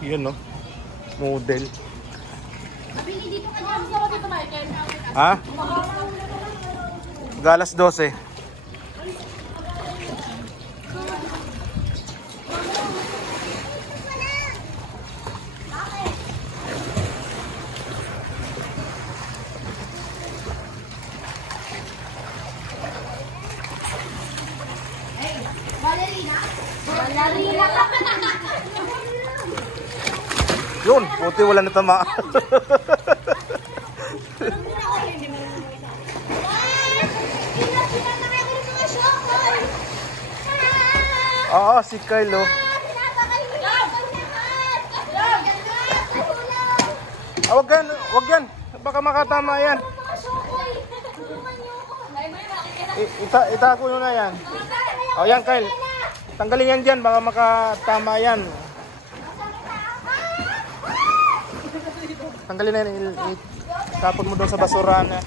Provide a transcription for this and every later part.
Yun no. Model. Abili dito ka dyan. Gusto ko dito, Michael. Ha? Galas 12. Balerina ka. Yun, puti wala na tama. Oo, si Kyle oh. Wag yan, wag yan. Baka makatama yan. Itago nyo na yan. O yan Kyle. Tanggalin yan dyan, baka makatama yan. Tanggalin na yan, itapon mo doon sa basurahan na.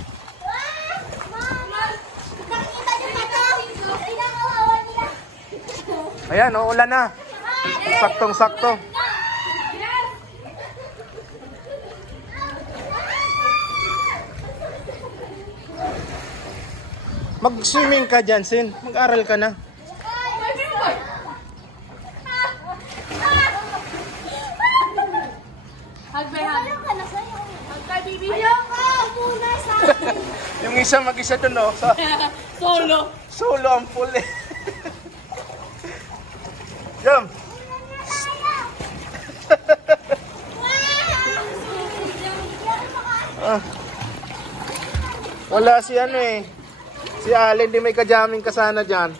Ayan, uulan na. Saktong-sakto. Mag-swimming ka dyan, Sin. Mag-aral ka na. Yung isa mag-isa dun, no? Solo. Solo ang full eh. Jump! Wala si ano eh. Si Allen, di may kajaming kasana dyan.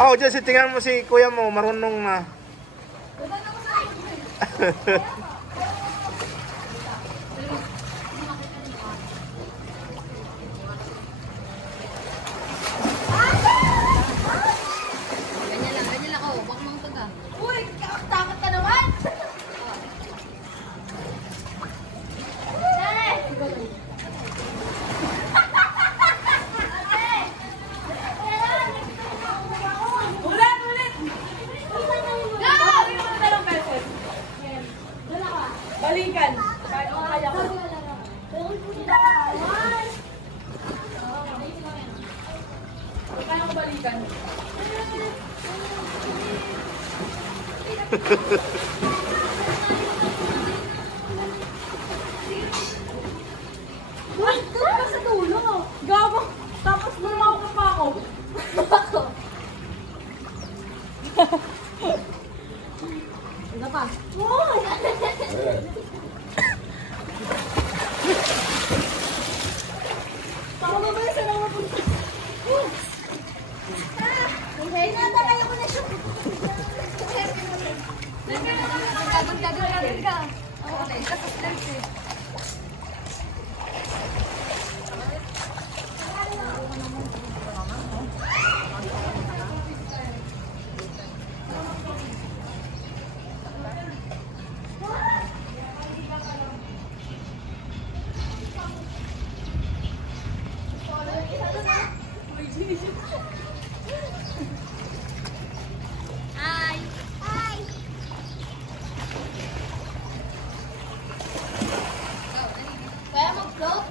Oh, dyan si tingnan mo si kuya mo, marunong na. Ganyan lang. Oh, wag mong taga. Uy, takot ka naman. Balikan. Kaya ko kaya ko. Kaya ko balikan. Uy, doon ka sa dulo. Gago. Tapos lumaw ka pa ako. Ako. Ano pa? Uy! Baka mamaya sa lang mapunta. Tinatalayan ko na siya. Gagawin ka. Okay, tapos lang siya. Kaya mag-float?